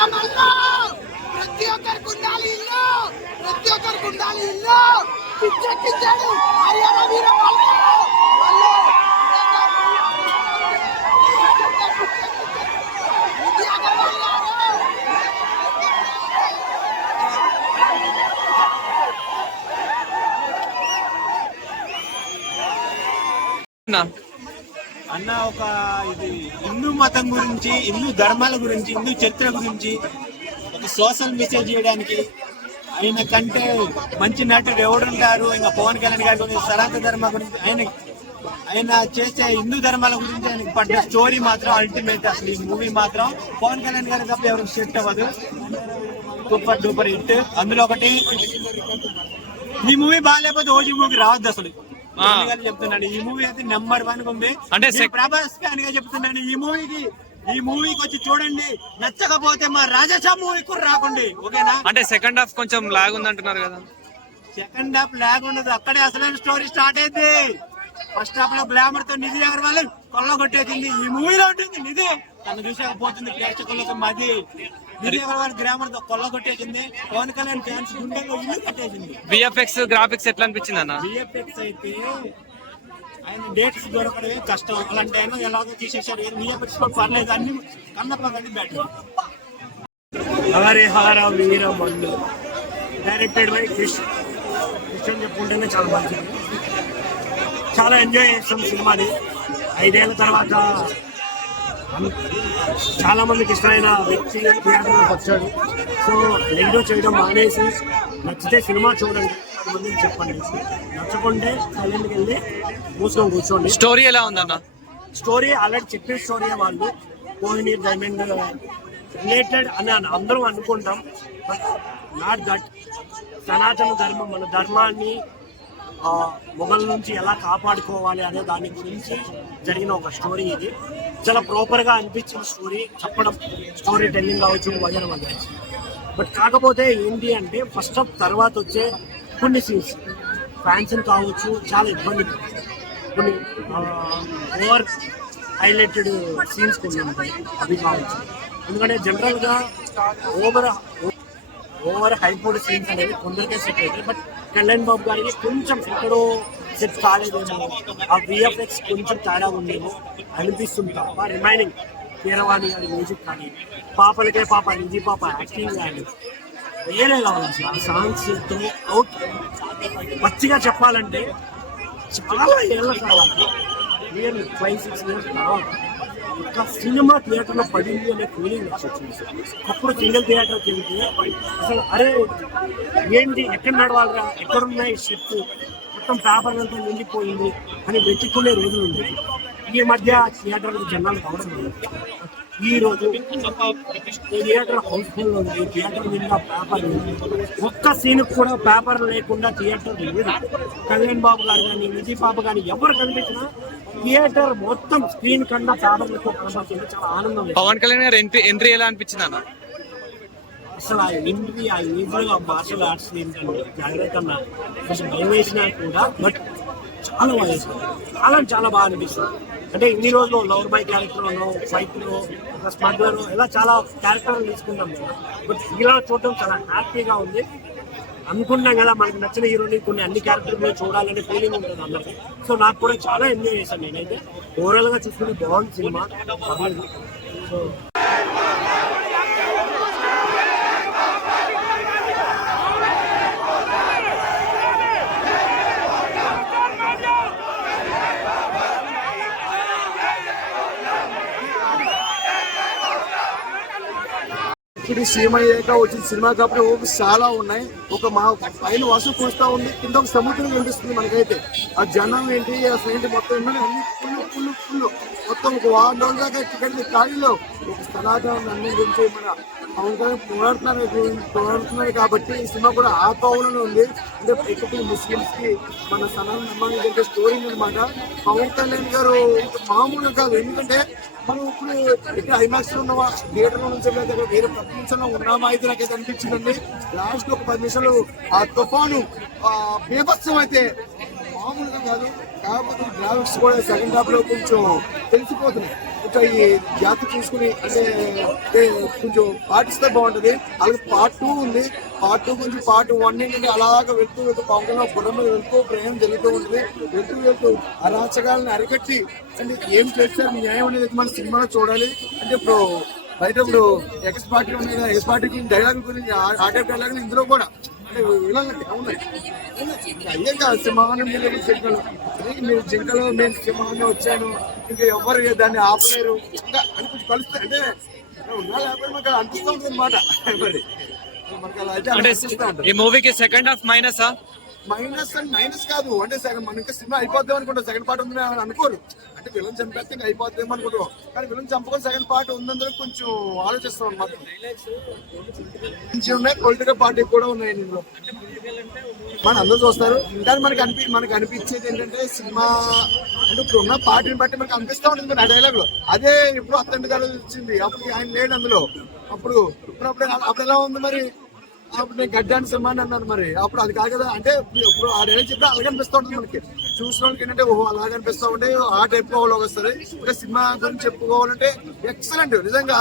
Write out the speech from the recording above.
కార్యక్రమంలో ప్రతి ఒక్కరికి ఉండాలి ఇల్లు, ప్రతి ఒక్కరికి ఉండాలి ఇల్లు. పిచ్చెక్కించాడు హరిహర వీరమల్లు. అన్న ఒక ఇది హిందూ మతం గురించి, హిందూ ధర్మాల గురించి, హిందూ చరిత్ర గురించి ఒక సోషల్ మెసేజ్ చేయడానికి ఆయన కంటే మంచి నటుడు ఎవడుంటారు. ఇంకా పవన్ కళ్యాణ్ గారి గురించి, సనాతన ధర్మ గురించి, ఆయన చేసే హిందూ ధర్మాల గురించి ఆయనకి పడ్డ స్టోరీ మాత్రం అల్టిమేట్. అసలు ఈ మూవీ మాత్రం పవన్ కళ్యాణ్ గారి తప్ప ఎవరికి సెట్ అవ్వదు. Super duper hit. అందులో ఒకటి, ఈ మూవీ బాగాలేకపోతే ఓజీ మూవీ రావద్దు అసలు. చెప్తున్నాను, ఈ మూవీ అయితే నెంబర్ 1 ఉంది. అంటే ప్రభాస్ ఫ్యాన్ గా చెప్తున్నాను, ఈ మూవీకి వచ్చి చూడండి. నచ్చకపోతే మా రాజాషా మూవీ కూడా రాకండి, ఓకేనా? అంటే సెకండ్ హాఫ్ కొంచెం లాగ్ ఉంది అంటున్నారు కదా. సెకండ్ హాఫ్ లాగ్ ఉండదు, అక్కడే అసలైన స్టోరీ స్టార్ట్ అయింది. ఫస్ట్ హాఫ్ లో గ్లామర్ తో నిధి అగర్వాల్ కొల్లగొట్టేసింది. ఈ మూవీలో ఉంటుంది నిధి, తను చూసేకపోతుంది ప్రేక్షకులకు. మది నిధి అగర్వాల్ గ్లామర్ తో కొల్లగొట్టేసింది. పవన్ కళ్యాణ్ ఫ్యాన్స్ గుండెల్లో ఇల్లు కట్టేసింది. విఎఫ్ఎక్స్ గ్రాఫిక్స్ ఎట్లా అనిపించింది అన్న? విఎఫ్ఎక్స్ అయితే ఆయన డేట్స్ దొరకడమే కష్టం. అలాంటి ఆయన ఎలాగో తీసేసారు. విఎఫ్ఎక్స్ కూడా పర్లేదు, అన్ని కన్నప్ప కానీ better. Harihara Veeramallu directed by Christian చెప్పుకుంటేనే చాలా మంచిది. చాలా ఎంజాయ్ చేస్తాం సినిమాని. 5 ఏళ్ల తర్వాత చాలా మందికి ఇష్టమైన వ్యక్తి థియేటర్లోకి వచ్చాడు. సో నెగిటివ్ చేయడం మానేసి నచ్చితే సినిమా చూడండి, 10 మందికి చెప్పండి. నచ్చకుంటే సైలెంట్కి వెళ్ళి మూసుకొని కూర్చోండి. స్టోరీ ఎలా ఉందన్న? స్టోరీ ఆల్రెడీ చెప్పే స్టోరీ. వాళ్ళు కోహినూర్ డైమండ్ రిలేటెడ్ అని అందరం అనుకుంటాం, బట్ నాట్ దట్. సనాతన ధర్మం, మన ధర్మాన్ని మొఘల్ నుంచి ఎలా కాపాడుకోవాలి అనే దాని గురించి జరిగిన ఒక స్టోరీ. ఇది చాలా ప్రాపర్గా అనిపించిన స్టోరీ, చెప్పడం, స్టోరీ టెల్లింగ్ కావచ్చు, వగైరా వగైరా. బట్ కాకపోతే ఏంటి అంటే ఫస్ట్ హాఫ్ తర్వాత వచ్చే కొన్ని సీన్స్ ఫ్యాన్స్ని కావచ్చు చాలా ఇబ్బంది పడుతుంది. కొన్ని ఓవర్ హైలైటెడ్ సీన్స్ కొన్ని ఉంటాయి, అవి కావచ్చు. ఎందుకంటే జనరల్గా ఓవర్ హైపోడ్ సీన్స్ అనేది కొందరికే సెట్ అవుతాయి. బట్ కళ్యాణ్ బాబు గారికి కొంచెం ఎక్కడో సెట్ కాలేదేమో, ఆ విఎఫ్ఎక్స్ కొంచెం తేడా ఉండేమో అనిపిస్తుంది తప్ప రిమైనింగ్ కీరవాణి గారి మ్యూజిక్ కానీ, పాపలకే పాప, నిజి పాప యాక్టింగ్ కానీ వేరే కావాలి. ఆ సాంగ్స్ అవుట్ పచ్చిగా చెప్పాలంటే చాలా ఏళ్ళ కావాలి, 5-6 ఇయర్స్ తర్వాత ఒక సినిమా థియేటర్లో పడింది అనే ఫీలింగ్ వచ్చింది. అప్పుడు సింగిల్ థియేటర్కి వెళ్తే అసలు అరే ఏంటి, ఎక్కడ నడవాలరా, ఎక్కడున్నాయి షెట్, మొత్తం పేపర్లంతా నిండిపోయింది అని వెతుక్కునే రోజులు ఉంది. ఈ మధ్య థియేటర్లకు జనాలు కావడం లేదు. ఈ రోజు థియేటర్ హౌస్ఫుల్ ఉంది, థియేటర్ మీద పేపర్ ఉంది. ఒక్క సీన్ కూడా పేపర్ లేకుండా థియేటర్ లేదు. కళ్యాణ్ బాబు గారు కానీ, నిజి పాప కానీ ఎవరు కనిపించినా థియేటర్ మొత్తం స్క్రీన్ కన్నా పేపర్లతో కనబడుతుంది. చాలా ఆనందం. పవన్ కళ్యాణ్ గారు ఎంట్రీ ఎలా అనిపించింది అన్న? అసలు ఆ ఎంట్రీ, ఆ ఏజ్లో ఆ మార్షల్ ఆర్ట్స్ ఏంటంటే జాగ్రత్త అన్న కొంచెం భయం వేసినా కూడా, బట్ చాలా బాగా వేసారు. చాలా బాగా అనిపిస్తుంది. అంటే ఇన్ని రోజులు లవర్ బాయ్ క్యారెక్టర్లో, ఫైట్లో, ఒక స్మగ్లర్, ఇలా చాలా క్యారెక్టర్లు తీసుకుంటాం కదా. బట్ ఇలా చూడటం చాలా హ్యాపీగా ఉంది. అనుకున్నాం కదా మనకు నచ్చిన హీరోని కొన్ని అన్ని క్యారెక్టర్లు చూడాలనే ఫీలింగ్ ఉంటుంది అందరికీ. సో నాకు కూడా చాలా ఎంజాయ్ చేశాను నేనైతే. ఓవరాల్గా చూసుకుంటే బాగుంది సినిమా, పర్లేదు. సో ఇప్పుడు సీఎం అయ్యాక వచ్చిన సినిమా కాబట్టి ఓపిక చాలా ఉన్నాయి. ఒక మా పైన వర్షం కురుస్తూ ఉంది, కింద ఒక సముద్రం కనిపిస్తుంది మనకైతే. ఆ జనం ఏంటి, అసలు ఏంటి మొత్తం ఏంటంటే అన్ని ఫుల్ మొత్తం ఒక వారం రోజుల దాకా టికెట్ ఖాళీలో ఒక సనాతన అన్ని గురించి మన పవన్ కళ్యాణ్ పోరాడుతున్నారు కాబట్టి ఈ సినిమా కూడా ఆ కోవలోనే ఉంది. అంటే ఎక్కువ ముస్లిమ్స్ కి మన సనాతన ధర్మానికి జరిగే స్టోరీ అనమాట. పవన్ కళ్యాణ్ గారు మామూలుగా కాదు, ఎందుకంటే మనం ఇప్పుడు ఇక్కడ ఐమాక్స్ లో ఉన్నావా, థియేటర్ లో నుంచి వేరే ప్రపంచంలో ఉన్నామా అయితే నాకైతే అనిపించిందండి. లాస్ట్ ఒక 10 నిమిషాలు ఆ తుఫాను బీభత్సం అయితే మామూలుగా కాదు. కాకపోతే గ్రాఫిక్స్ కూడా సెకండ్ హాఫ్ లో కొంచెం తెలిసిపోతున్నాయి. కొంచెం ఈ జాగ్రత్త చూసుకుని అంటే కొంచెం పాటిస్తే బాగుంటది. అలాగే పార్ట్ 2 ఉంది. పార్ట్ 2 కొంచెం పార్ట్ 1 ఏంటంటే అలాగ వెళ్తూ పవన్ కళ్యాణ్ గుర్రం మీద వెళ్తూ ప్రయాణం జరుగుతూ ఉంటుంది. వెళ్తూ అరాచకాలను అరికట్టి అంటే ఏం చేస్తారు న్యాయం అనేది మన సినిమాలో చూడాలి. అంటే ఇప్పుడు బయట ఇప్పుడు ఎక్స్ పార్టీ ఉన్నాయి కదా, ఎక్స్ పార్టీకి డైలాగ్ గురించి ఆ టైప్ డైలాగ్ ఇందులో కూడా అంటే వినాలంటే ఉన్నాయి. అయ్యే కాదు సింహాన్ని మీరు జింకలో మేము సింహాన్ని వచ్చాను ఇంకా ఎవరు దాన్ని ఆపలేరు ఇంకా అని కొంచెం కలుస్తాయి. అంటే ఉన్నా లేకపోతే మాకు అనిపిస్తూ ఉంటుంది అనమాట. మరి మనకి అలా అయితే అంటే అనిపిస్తూ ఉంటుంది. ఈ మూవీకి second half minus minus and minus కాదు అంటే మన ఇంకా సినిమా అయిపోద్దాం అనుకుంటాం. సెకండ్ పార్ట్ ఉంది అనుకోరు. అంటే విలన్ చంపేస్తే ఇంకా అయిపోద్దాం అనుకుంటాం. కానీ విలన్ చంపుకొని సెకండ్ పార్ట్ ఉందని కొంచెం ఆలోచిస్తాం అనమాట. ఉన్నాయి పొలిటికల్ పార్టీ కూడా ఉన్నాయి ఇందులో. మన అందరూ చూస్తారు. కానీ మనకి అనిపించేది ఏంటంటే సినిమా అంటే ఇప్పుడు ఉన్న పార్టీని బట్టి మనకు అనిపిస్తూ ఉంటుంది మరి ఆ డైలాగ్ లో. అదే ఇప్పుడు అత్తంటి గారు వచ్చింది అప్పుడు ఆయన లేడు అందులో. అప్పుడు ఎలా ఉంది మరి అప్పుడు నేను గడ్డాన్ని సినిమాని అన్నాను. మరి అప్పుడు అది కాదు కదా. అంటే ఇప్పుడు ఆ డైలాగ్ చెప్పి అలాగే అనిపిస్తూ ఉంటుంది మనకి. చూసిన వాళ్ళకి ఏంటంటే ఓహో అలాగే అనిపిస్తూ ఉంటే ఆ టైప్ లో వస్తుంది. ఇంకా సినిమా గురించి చెప్పుకోవాలంటే ఎక్సలెంట్ నిజంగా.